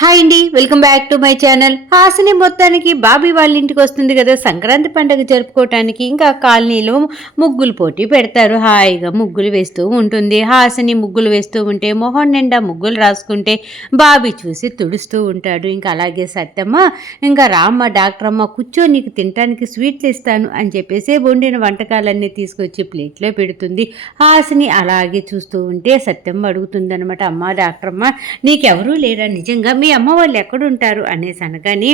Hi అండి, welcome back to my channel. Hasini మొత్తానికి బాబీ వాళ్ళ ఇంటికి వస్తుంది కదా సంక్రాంతి పండుగ జరుపుకోవటానికి. ఇంకా కాలనీలో ముగ్గులు పోటీ పెడతారు. హాయిగా ముగ్గులు వేస్తూ ఉంటుంది. హాసిని ముగ్గులు వేస్తూ ఉంటే మొహం నిండా ముగ్గులు రాసుకుంటే బాబీ చూసి తుడుస్తూ ఉంటాడు. ఇంకా అలాగే సత్యమ్మ ఇంకా రామ్మ డాక్టర్ అమ్మ కూర్చో, నీకు తినడానికి స్వీట్లు ఇస్తాను అని చెప్పేసి వండిన వంటకాలన్నీ తీసుకొచ్చి ప్లేట్లో పెడుతుంది. హాసిని అలాగే చూస్తూ ఉంటే సత్యమ్మ అడుగుతుంది అనమాట, అమ్మ డాక్టర్ అమ్మ నీకెవరూ లేరా, నిజంగా మీ అమ్మ వాళ్ళు ఎక్కడుంటారు అనేసి అనగానే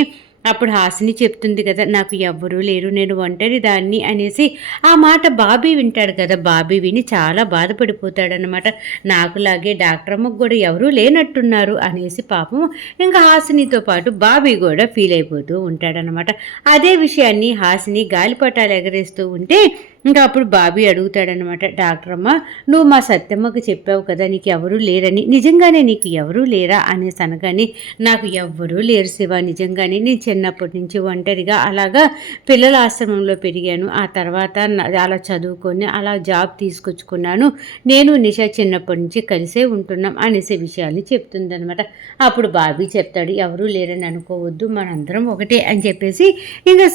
అప్పుడు హాసిని చెప్తుంది కదా, నాకు ఎవ్వరూ లేరు, నేను ఒంటరి దాన్ని అనేసి. ఆ మాట బాబీ వింటాడు కదా. బాబీ విని చాలా బాధపడిపోతాడనమాట. నాకులాగే డాక్టర్ అమ్మకు కూడా ఎవరూ లేనట్టున్నారు అనేసి పాపం ఇంకా హాసినితో పాటు బాబీ కూడా ఫీల్ అయిపోతూ ఉంటాడనమాట. అదే విషయాన్ని హాసిని గాలిపటాలు ఎగరేస్తూ ఉంటే ఇంకా అప్పుడు బాబీ అడుగుతాడనమాట, డాక్టర్ అమ్మ నువ్వు మా సత్యమ్మకు చెప్పావు కదా నీకు ఎవరూ లేరని, నిజంగానే నీకు ఎవరూ లేరా అనేసి అనగానే, నాకు ఎవ్వరూ లేరు శివ, నిజంగానే నేను చిన్నప్పటి నుంచి ఒంటరిగా అలాగా పిల్లల ఆశ్రమంలో పెరిగాను. ఆ తర్వాత అలా చదువుకొని అలా జాబ్ తీసుకొచ్చుకున్నాను. నేను నిషా చిన్నప్పటి నుంచి కలిసే ఉంటున్నాం అనేసే విషయాన్ని చెప్తుందనమాట. అప్పుడు బాబీ చెప్తాడు, ఎవరూ లేరని అనుకోవద్దు, మనందరం ఒకటే అని చెప్పేసి ఇంకా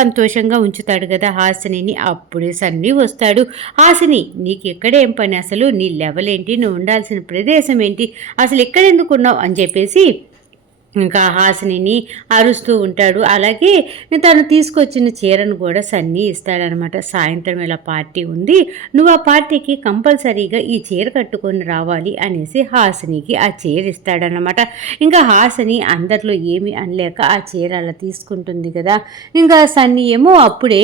సంతోషంగా ఉంచుతాడు కదా హాసినిని. అప్పుడే సన్నీ వస్తాడు. హాసిని నీకు ఎక్కడేం పని, అసలు నీ లెవెల్ ఏంటి, నువ్వు ఉండాల్సిన ప్రదేశం ఏంటి, అసలు ఎక్కడెందుకు ఉన్నావు అని చెప్పేసి ఇంకా హాసినిని అరుస్తూ ఉంటాడు. అలాగే తను తీసుకొచ్చిన చీరను కూడా సన్నీ ఇస్తాడనమాట. సాయంత్రం ఇలా పార్టీ ఉంది, నువ్వు ఆ పార్టీకి కంపల్సరీగా ఈ చీర కట్టుకొని రావాలి అనేసి హాసినికి ఆ చీర ఇస్తాడనమాట. ఇంకా హాసిని అందరిలో ఏమి అనలేక ఆ చీర అలా తీసుకుంటుంది కదా. ఇంకా సన్నీ ఏమో అప్పుడే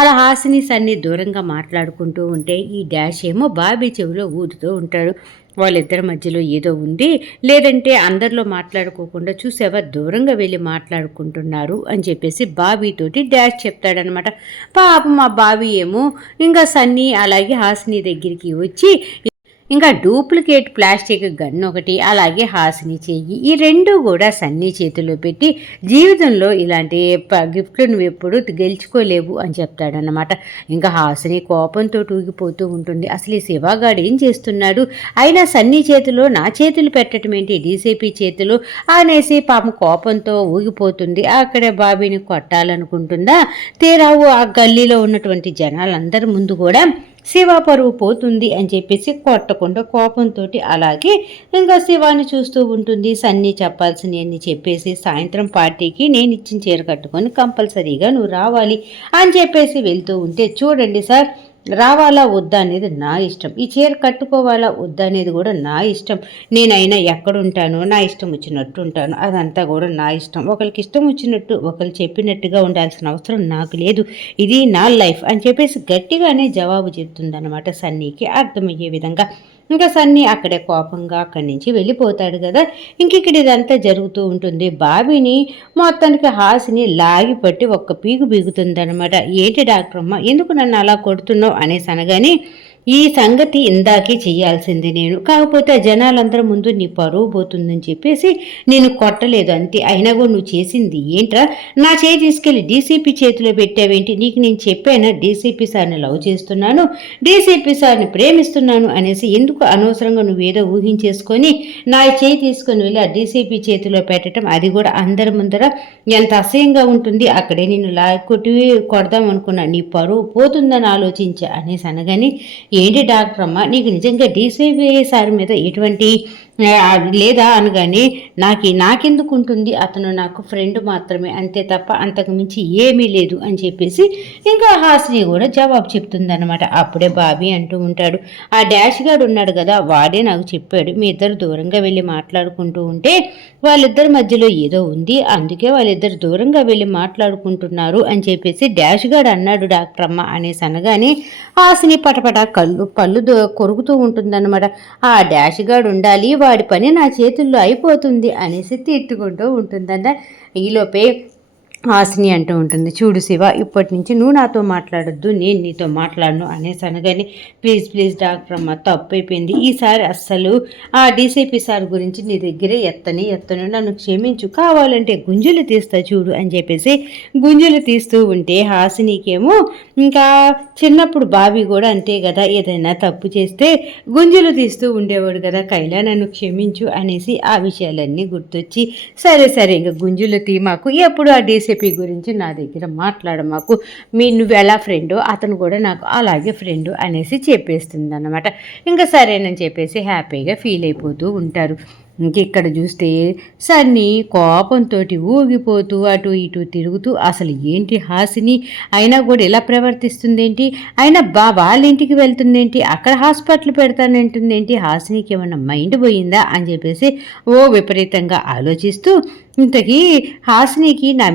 అలా హాసిని సన్నీ దూరంగా మాట్లాడుకుంటూ ఉంటే ఈ డాష్ ఏమో బాబీ చెవిలో ఊదుతూ ఉంటాడు. వాళ్ళిద్దరి మధ్యలో ఏదో ఉంది, లేదంటే అందరిలో మాట్లాడుకోకుండా చూసేవా దూరంగా వెళ్ళి మాట్లాడుకుంటున్నారు అని చెప్పేసి బాబీతోటి డాష్ చెప్తాడనమాట. పాపం మా బాబీ ఏమో ఇంకా సన్నీ అలాగే హాసిని దగ్గరికి వచ్చి ఇంకా డూప్లికేట్ ప్లాస్టిక్ గన్ ఒకటి, అలాగే హాసిని చెయ్యి, ఈ రెండు కూడా సన్నీ చేతిలో పెట్టి జీవితంలో ఇలాంటి గిఫ్ట్లు నువ్వు ఎప్పుడు గెలుచుకోలేవు అని చెప్తాడనమాట. ఇంకా హాసిని కోపంతో ఊగిపోతూ ఉంటుంది. అసలు ఈ శివగాడు ఏం చేస్తున్నాడు, అయినా సన్నీ చేతిలో నా చేతులు పెట్టడం ఏంటి, డీసీపీ చేతులు అనేసి పాపం కోపంతో ఊగిపోతుంది. అక్కడే బాబీని కొట్టాలనుకుంటుందా, తీరావు ఆ గల్లీలో ఉన్నటువంటి జనాలందరి ముందు కూడా శివ పరువు పోతుంది అని చెప్పేసి కొట్టకుండా కోపంతో అలాగే ఇంకా శివాని చూస్తూ ఉంటుంది. సన్నీ చెప్పాల్సినవన్నీ చెప్పేసి సాయంత్రం పార్టీకి నేను ఇచ్చిన చీర కట్టుకొని కంపల్సరీగా నువ్వు రావాలి అని చెప్పేసి వెళ్తూ ఉంటే, చూడండి సార్, రావాలా వద్దా అనేది నా ఇష్టం, ఈ చీర కట్టుకోవాలా వద్దా అనేది కూడా నా ఇష్టం, నేనైనా ఎక్కడుంటానో నా ఇష్టం వచ్చినట్టు ఉంటాను, అదంతా కూడా నా ఇష్టం, ఒకరికి ఇష్టం వచ్చినట్టు ఒకరు చెప్పినట్టుగా ఉండాల్సిన అవసరం నాకు లేదు, ఇది నా లైఫ్ అని చెప్పేసి గట్టిగానే జవాబు చెప్తుందన్నమాట సన్నీకి అర్థమయ్యే విధంగా. ఇంకా సన్నీ అక్కడే కోపంగా అక్కడి నుంచి వెళ్ళిపోతాడు కదా. ఇంకిక్కడ ఇదంతా జరుగుతూ ఉంటుంది. బాబీని మొత్తానికి హాసిని లాగి పట్టి ఒక్క పీకు బీగుతుందనమాట. ఏంటి డాక్టర్ అమ్మ ఎందుకు నన్ను అలా కొడుతున్నావు అనేసి అనగానే, ఈ సంగతి ఇందాకే చేయాల్సింది నేను, కాకపోతే జనాలందరి ముందు నీ పరువు పోతుందని చెప్పేసి నేను కొట్టలేదు అంతే, అయినా కూడా నువ్వు చేసింది ఏంట్రా, నా చేయి తీసుకెళ్ళి డీసీపీ చేతిలో పెట్టావేంటి, నీకు నేను చెప్పానా డీసీపీ సార్ని లవ్ చేస్తున్నాను, డీసీపీ సార్ని ప్రేమిస్తున్నాను అనేసి, ఎందుకు అనవసరంగా నువ్వేదో ఊహించేసుకొని నా చేయి తీసుకొని వెళ్ళి ఆ డీసీపీ చేతిలో పెట్టడం, అది కూడా అందరి ముందర ఎంత అసహ్యంగా ఉంటుంది, అక్కడే నేను కొట్టి కొడదాం అనుకున్నా, నీ పరువు పోతుందని ఆలోచించా అనేసి అనగానే, ఏంటి డాక్టర్ అమ్మ నీకు నిజంగా డీసీపీ సార్ మీద ఎటువంటి లేదా అనగానే, నాకెందుకు ఉంటుంది, అతను నాకు ఫ్రెండ్ మాత్రమే అంతే తప్ప అంతకు మించి ఏమీ లేదు అని చెప్పేసి ఇంకా హాసిని కూడా జవాబు చెప్తుందనమాట. అప్పుడే బాబీ అంటూ ఉంటాడు, ఆ డాష్ గార్డ్ ఉన్నాడు కదా వాడే నాకు చెప్పాడు, మీ ఇద్దరు దూరంగా వెళ్ళి మాట్లాడుకుంటూ ఉంటే వాళ్ళిద్దరి మధ్యలో ఏదో ఉంది, అందుకే వాళ్ళిద్దరు దూరంగా వెళ్ళి మాట్లాడుకుంటున్నారు అని చెప్పేసి డాష్ గార్డ్ అన్నాడు డాక్టర్ అమ్మ అనేసి అనగానే హాసిని పటపట పళ్ళు కొరుకుతూ ఉంటుందన్నమాట. ఆ డాష్ గార్డ్ ఉండాలి, వాడి పని నా చేతుల్లో అయిపోతుంది అనేసి తిట్టుకుంటూ ఉంటుందంట. ఈలోపే హాసిని అంటూ ఉంటుంది, చూడు శివ, ఇప్పటి నుంచి నువ్వు నాతో మాట్లాడొద్దు, నేను నీతో మాట్లాడను అనేసి అనగానే, ప్లీజ్ ప్లీజ్ డాక్టర్ అమ్మ, తప్పు అయిపోయింది, ఈసారి అస్సలు ఆ డీసీపీ సార్ గురించి నీ దగ్గరే ఎత్తను, నన్ను క్షమించు, కావాలంటే గుంజులు తీస్తా చూడు అని చెప్పేసి గుంజులు తీస్తూ ఉంటే హాసినికేమో ఇంకా చిన్నప్పుడు బాబీ కూడా అంతే కదా, ఏదైనా తప్పు చేస్తే గుంజులు తీస్తూ ఉండేవాడు కదా కైలా, నన్ను క్షమించు అనేసి ఆ విషయాలన్నీ గుర్తొచ్చి, సరే సరే ఇంకా గుంజులు తీ, మాకు ఎప్పుడు ఆ డీసీపీ గురించి నా దగ్గర మాట్లాడమాకు, నువ్వు ఎలా ఫ్రెండు అతను కూడా నాకు అలాగే ఫ్రెండు అనేసి చెప్పేస్తుంది అన్నమాట. ఇంకా సరేనని చెప్పేసి హ్యాపీగా ఫీల్ అయిపోతూ ఉంటారు. ఇంకెక్కడ చూస్తే సన్నీ కోపంతో ఊగిపోతూ అటు ఇటు తిరుగుతూ, అసలు ఏంటి హాసిని అయినా కూడా ఇలా ప్రవర్తిస్తుందేంటి, అయినా వాళ్ళ ఇంటికి వెళ్తుందేంటి, అక్కడ హాస్పిటల్ పెడతానంటుందేంటి, హాసినికి ఏమన్నా మైండ్ పోయిందా అని చెప్పేసి విపరీతంగా ఆలోచిస్తూ, ఇంతకీ హాసినికి నా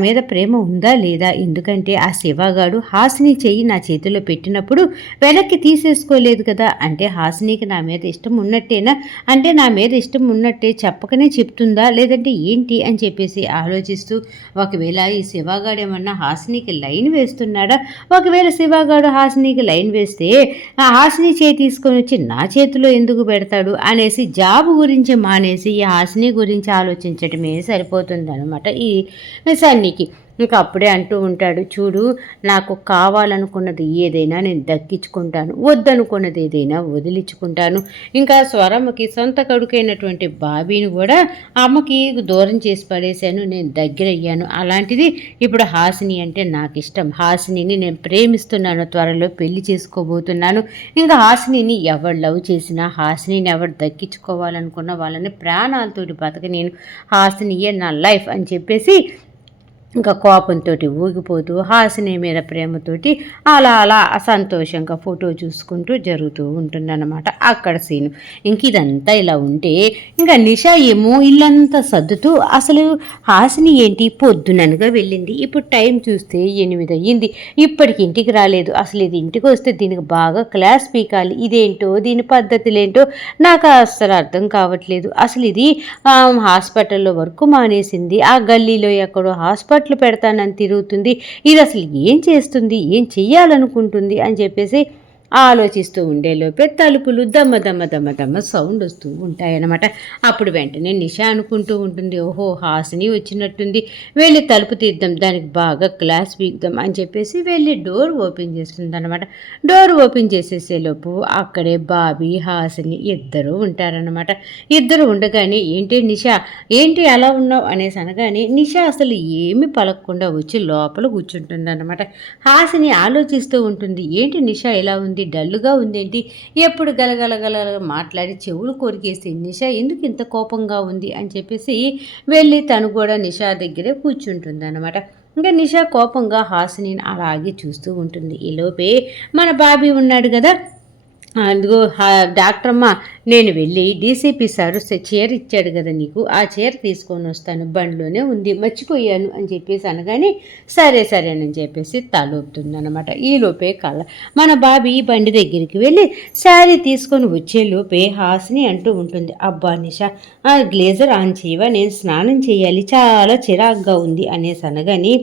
మీద ప్రేమ ఉందా లేదా, ఎందుకంటే ఆ శివగాడు హాసిని చెయ్యి నా చేతిలో పెట్టినప్పుడు వెనక్కి తీసేసుకోలేదు కదా, అంటే హాసినికి నా మీద ఇష్టం ఉన్నట్టేనా, అంటే నా మీద ఇష్టం ఉన్నట్టే చెప్పకనే చెప్తుందా, లేదంటే ఏంటి అని చెప్పేసి ఆలోచిస్తూ, ఒకవేళ ఈ శివగాడు ఏమన్నా హాసినికి లైన్ వేస్తున్నాడా, ఒకవేళ శివగాడు హాసినికి లైన్ వేస్తే ఆ హాసిని చేయి తీసుకొని వచ్చి నా చేతిలో ఎందుకు పెడతాడు అనేసి జాబ్ గురించి మానేసి ఈ హాసిని గురించి ఆలోచించడమే సరిపోతుంది అనమాట ఈ సన్నీకి. ఇంకా అప్పుడే అంటూ ఉంటాడు, చూడు, నాకు కావాలనుకున్నది ఏదైనా నేను దక్కించుకుంటాను, వద్దనుకున్నది ఏదైనా వదిలించుకుంటాను. ఇంకా స్వరమ్మకి సొంత కొడుకైనటువంటి బాబీని కూడా అమ్మకి దూరం చేసి పడేశాను, నేను దగ్గర అయ్యాను, అలాంటిది ఇప్పుడు హాసిని అంటే నాకు ఇష్టం, హాసినిని నేను ప్రేమిస్తున్నాను, త్వరలో పెళ్లి చేసుకోబోతున్నాను, ఇంకా హాసినిని ఎవరు లవ్ చేసినా, హాసినిని ఎవరు దక్కించుకోవాలనుకున్న వాళ్ళని ప్రాణాలతోటి బతక, నేను హాసినియే నా లైఫ్ అని చెప్పేసి ఇంకా కోపంతో ఊగిపోతూ హాసిని మీద ప్రేమతోటి అలా అలా సంతోషంగా ఫోటో చూసుకుంటూ జరుగుతూ ఉంటుందన్నమాట అక్కడ సీను. ఇంక ఇదంతా ఇలా ఉంటే ఇంకా నిషా ఏమో ఇల్లంతా సర్దుతూ, అసలు హాసిని ఏంటి పొద్దుననగా వెళ్ళింది, ఇప్పుడు టైం చూస్తే 8 అయ్యింది, ఇప్పటికి ఇంటికి రాలేదు, అసలు ఇది ఇంటికి వస్తే దీనికి బాగా క్లాస్ పీకాలి, ఇదేంటో దీని పద్ధతులేంటో నాకు అస్సలు అర్థం కావట్లేదు, అసలు ఇది హాస్పిటల్లో వర్క్ మానేసింది, ఆ గల్లీలో ఎక్కడో హాస్పిటల్ పెడతానని తిరుగుతుంది, ఇది అసలు ఏం చేస్తుంది, ఏం చెయ్యాలనుకుంటుంది అని చెప్పేసి ఆలోచిస్తూ ఉండేలోపే తలుపులు దమ్మ దమ్మ దమ్మ దమ్మ సౌండ్ వస్తూ ఉంటాయన్నమాట. అప్పుడు వెంటనే నిషా అనుకుంటూ ఉంటుంది, ఓహో హాసిని వచ్చినట్టుంది, వెళ్ళి తలుపు తీద్దాం, దానికి బాగా గ్లాస్ పీకుదాం అని చెప్పేసి వెళ్ళి డోర్ ఓపెన్ చేస్తుంది అనమాట. డోర్ ఓపెన్ చేసేసేలోపు అక్కడే బాబీ హాసిని ఇద్దరు ఉంటారనమాట. ఇద్దరు ఉండగానే, ఏంటి నిషా, ఏంటి అలా ఉన్నావు అనేసి అనగానే నిషా అసలు ఏమి పలకకుండా వచ్చి లోపల కూర్చుంటుంది అనమాట. హాసిని ఆలోచిస్తూ ఉంటుంది, ఏంటి నిషా ఎలా ఉంది, డల్లుగా ఉందేంటి, ఎప్పుడు గలగలగల మాట్లాడి చెవులు కొరికేసి నిషా ఎందుకు ఇంత కోపంగా ఉంది అని చెప్పేసి వెళ్ళి తను కూడా నిషా దగ్గరే కూర్చుంటుంది అనమాట. ఇంకా నిషా కోపంగా హాసిని అలాగే చూస్తూ ఉంటుంది. ఈలోపే మన బాబీ ఉన్నాడు కదా, అందుకో డాక్టర్ అమ్మ, నేను వెళ్ళి డీసీపీ సారు చీర ఇచ్చాడు కదా నీకు, ఆ చీర తీసుకొని వస్తాను, బండిలోనే ఉంది, మర్చిపోయాను అని చెప్పేసి అనగానే సరే సరేనని చెప్పేసి తలొపుతుంది అనమాట. ఈలోపే మన బాబీ బండి దగ్గరికి వెళ్ళి శారీ తీసుకొని వచ్చేలోపే హాసిని అంటూ ఉంటుంది, అబ్బా నిషా, ఆ గ్లేజర్ ఆన్ చేయవా, నేను స్నానం చేయాలి, చాలా చిరాగ్గా ఉంది అనేసి అనగాని,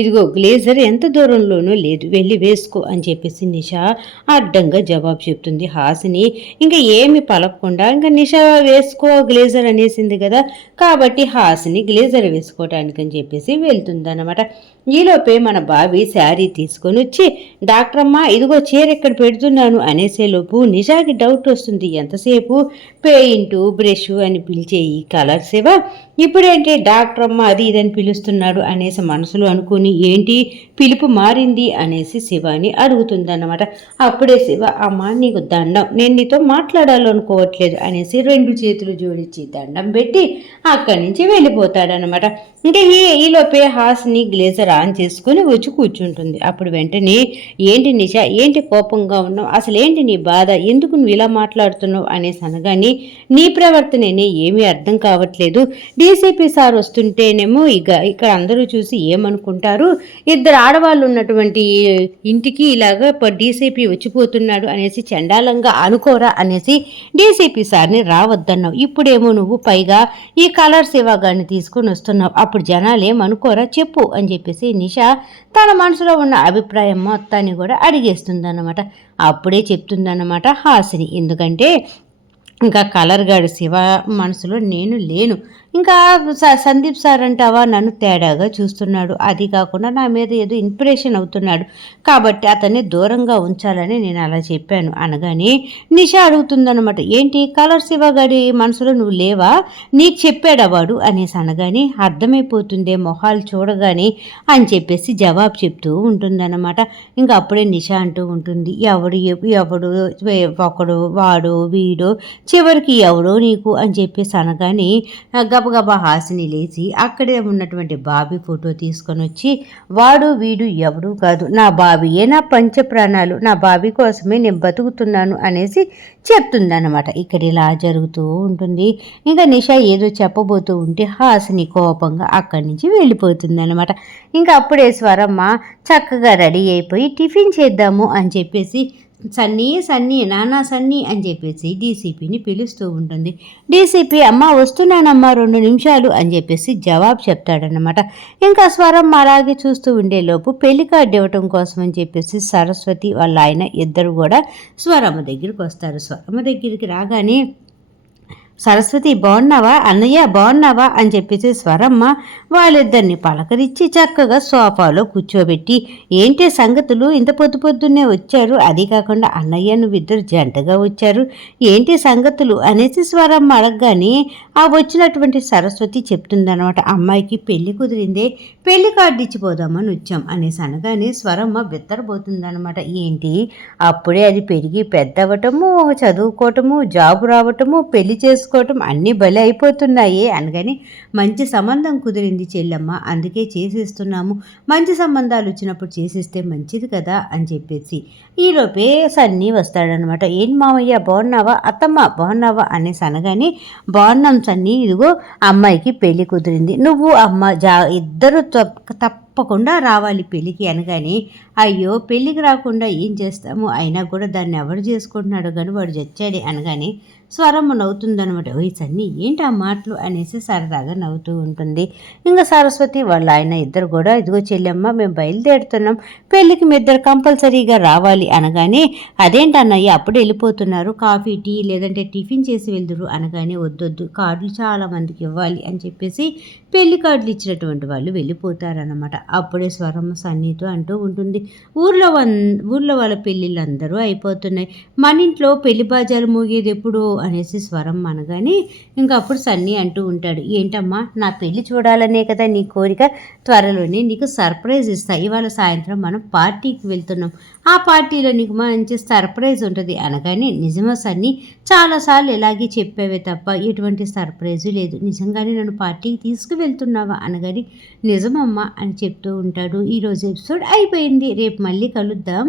ఇదిగో గ్లేజర్ ఎంత దూరంలోనూ లేదు, వెళ్ళి వేసుకో అని చెప్పేసి నిషా అడ్డంగా జవాబు చెప్తుంది. హాసిని ఇంకా ఏమి పలకకుండా, ఇంకా నిషా వేసుకో గ్లేజర్ అనేసింది కదా, కాబట్టి హాసిని గ్లేజర్ వేసుకోవటానికి అని చెప్పేసి వెళ్తుందన్నమాట. ఈలోపే మన బాబీ శారీ తీసుకొని వచ్చి, డాక్టర్ అమ్మ ఇదిగో చీర ఇక్కడ పెడుతున్నాను అనేసేలోపు నిషాకి డౌట్ వస్తుంది, ఎంతసేపు పెయింటు బ్రష్ అని పిలిచే ఈ కలర్స్ ఏవా, ఇప్పుడేంటి డాక్టర్ అమ్మ అది ఇదని పిలుస్తున్నాడు అనేసి మనసులో అనుకుని, ఏంటి పిలుపు మారింది అనేసి శివాని అడుగుతుందన్నమాట. అప్పుడే శివ, అమ్మ నీకు దండం, నేను నీతో మాట్లాడాలనుకోవట్లేదు అనేసి 2 చేతులు జోడించి దండం పెట్టి అక్కడి నుంచి వెళ్ళిపోతాడనమాట. ఇంకా ఈలోపే హాసిని గ్లేజర్ ఆన్ చేసుకొని వచ్చి కూర్చుంటుంది. అప్పుడు వెంటనే ఏంటి నిషా, ఏంటి కోపంగా ఉన్నావు, అసలేంటి నీ బాధ, ఎందుకు నువ్వు ఇలా మాట్లాడుతున్నావు అనేసి అనగానే నీ ప్రవర్తననే ఏమీ అర్థం కావట్లేదు. డీసీపీ సార్ వస్తుంటేనేమో ఇక్కడ అందరూ చూసి ఏమనుకుంటారు, ఇద్దరు ఆడవాళ్ళు ఉన్నటువంటి ఇంటికి ఇలాగ డీసీపీ వచ్చిపోతున్నాడు అనేసి చండాలంగా అనుకోరా అనేసి డీసీపీ సార్ని రావద్దన్నావు. ఇప్పుడేమో నువ్వు పైగా ఈ కలర్ శివగాన్ని తీసుకొని వస్తున్నావు, అప్పుడు జనాలు ఏమనుకోరా చెప్పు అని చెప్పేసి నిషా తన మనసులో ఉన్న అభిప్రాయం మొత్తాన్ని కూడా అడిగేస్తుందన్నమాట. అప్పుడే చెప్తుందన్నమాట హాసిని. ఎందుకంటే ఇంకా కలర్ గాడు శివ మనసులో నేను లేను, ఇంకా సందీప్ సార్ అంటావా నన్ను తేడాగా చూస్తున్నాడు, అది కాకుండా నా మీద ఏదో ఇన్స్పిరేషన్ అవుతున్నాడు, కాబట్టి అతన్ని దూరంగా ఉంచాలని నేను అలా చెప్పాను అనగానే నిషా అడుగుతుందన్నమాట, ఏంటి కలర్ శివ గాడి మనసులో నువ్వు లేవా, నీకు చెప్పాడా వాడు అనేసి అనగానే అర్థమైపోతుందే మొహాలు చూడగానే అని చెప్పేసి జవాబు చెప్తూ ఉంటుందన్నమాట. ఇంకా అప్పుడే నిషా అంటూ ఉంటుంది, ఎవడు ఒకడు వాడు వీడు చివరికి ఎవడో నీకు అని చెప్పేసి అనగానే గబగబా హాసిని లేచి అక్కడే ఉన్నటువంటి బాబీ ఫోటో తీసుకొని వచ్చి వాడు వీడు ఎవడు కాదు, నా బాబీయే నా పంచ ప్రాణాలు, నా బాబీ కోసమే నేను బతుకుతున్నాను అనేసి చెప్తుందన్నమాట. ఇక్కడ ఇలా జరుగుతూ ఉంటుంది. ఇంకా నిషా ఏదో చెప్పబోతూ ఉంటే హాసిని కోపంగా అక్కడి నుంచి వెళ్ళిపోతుంది అనమాట. ఇంకా అప్పుడే స్వరమ్మ చక్కగా రెడీ అయిపోయి టిఫిన్ చేద్దాము అని చెప్పేసి సన్నీ నానా సన్నీ అని చెప్పేసి డీసీపీని పిలుస్తూ ఉంటుంది. డీసీపీ అమ్మ వస్తున్నానమ్మా 2 నిమిషాలు అని చెప్పేసి జవాబు చెప్తాడనమాట. ఇంకా స్వరమ్మ అలాగే చూస్తూ ఉండేలోపు పెళ్లి కార్డు ఇవ్వటం కోసం అని చెప్పేసి సరస్వతి వాళ్ళ ఆయన ఇద్దరు కూడా స్వరమ్మ దగ్గరికి వస్తారు. స్వరమ్మ దగ్గరికి రాగానే సరస్వతి బాగున్నావా, అన్నయ్య బాగున్నావా అని చెప్పేసి స్వరమ్మ వాళ్ళిద్దరిని పలకరించి చక్కగా సోఫాలో కూర్చోబెట్టి ఏంటి సంగతులు, ఇంత పొద్దున్నే వచ్చారు, అది కాకుండా అన్నయ్య నువ్విద్దరు జంటగా వచ్చారు, ఏంటి సంగతులు అనేసి స్వరమ్మ అడగగానే ఆ వచ్చినటువంటి సరస్వతి చెప్తుందనమాట, అమ్మాయికి పెళ్లి కుదిరిందే, పెళ్లి కార్డు ఇచ్చిపోదామని వచ్చాం అనేసి అనగానే స్వరమ్మ బిత్తరపోతుందనమాట. ఏంటి అప్పుడే అది పెరిగి పెద్ద అవ్వటము, చదువుకోవటము, జాబు రావటము, పెళ్లి చేసుకోవటం అన్నీ బలి అయిపోతున్నాయి అనగానే మంచి సంబంధం కుదిరింది చెల్లెమ్మ, అందుకే చేసేస్తున్నాము, మంచి సంబంధాలు వచ్చినప్పుడు చేసేస్తే మంచిది కదా అని చెప్పేసి ఈలోపే సన్నీ వస్తాడనమాట. ఏం మామయ్య బాగున్నావా, అత్తమ్మ బాగున్నావా అనేసి అనగానే బాగున్నాం సన్నీ, ఇదిగో అమ్మాయికి పెళ్లి కుదిరింది, నువ్వు అమ్మ ఇద్దరు తప్పకుండా రావాలి పెళ్ళికి అనగానే అయ్యో పెళ్ళికి రాకుండా ఏం చేస్తాము, అయినా కూడా దాన్ని ఎవరు చేసుకుంటున్నాడు కానీ వాడు చచ్చాడే అనగానే స్వరమ్మ నవ్వుతుందనమాట. ఓయ్ సన్నీ ఏంటి ఆ మాటలు అనేసి సరదాగా నవ్వుతూ ఉంటుంది. ఇంకా సరస్వతి వాళ్ళ ఆయన ఇద్దరు కూడా ఇదిగో చెల్లెమ్మ మేము బయలుదేరుతున్నాం, పెళ్ళికి మీ ఇద్దరు కంపల్సరీగా రావాలి అనగానే అదేంటన్నయ్య అప్పుడు వెళ్ళిపోతున్నారు, కాఫీ టీ లేదంటే టిఫిన్ చేసి వెళ్దురు అనగానే వద్దొద్దు కార్డులు చాలా మందికి ఇవ్వాలి అని చెప్పేసి పెళ్లి కార్డులు ఇచ్చినటువంటి వాళ్ళు వెళ్ళిపోతారనమాట. అప్పుడే స్వరమ్మ సన్నీతో అంటూ ఉంటుంది, ఊర్లో వాళ్ళ పెళ్ళిళ్ళు అందరూ అయిపోతున్నాయి, మన ఇంట్లో పెళ్లి బాజాలు మోగేది ఎప్పుడు అనేసి స్వరమ్మ అనగానే ఇంకా అప్పుడు సన్నీ అంటూ ఉంటాడు, ఏంటమ్మా నా పెళ్లి చూడాలనే కదా నీ కోరిక, త్వరలోనే నీకు సర్ప్రైజ్ ఇస్తా, ఇవాళ సాయంత్రం మనం పార్టీకి వెళ్తున్నాం, ఆ పార్టీలో నీకు మంచి సర్ప్రైజ్ ఉంటుంది అనగానే నిజమా సన్నీ, చాలాసార్లు ఇలాగే చెప్పావే తప్ప ఎటువంటి సర్ప్రైజు లేదు, నిజంగానే నన్ను పార్టీకి తీసుకువెళ్తున్నావా అనగానే నిజమమ్మా అని చెప్తూ ఉంటాడు. ఈరోజు ఎపిసోడ్ అయిపోయింది, రేపు మళ్ళీ కలుద్దాం.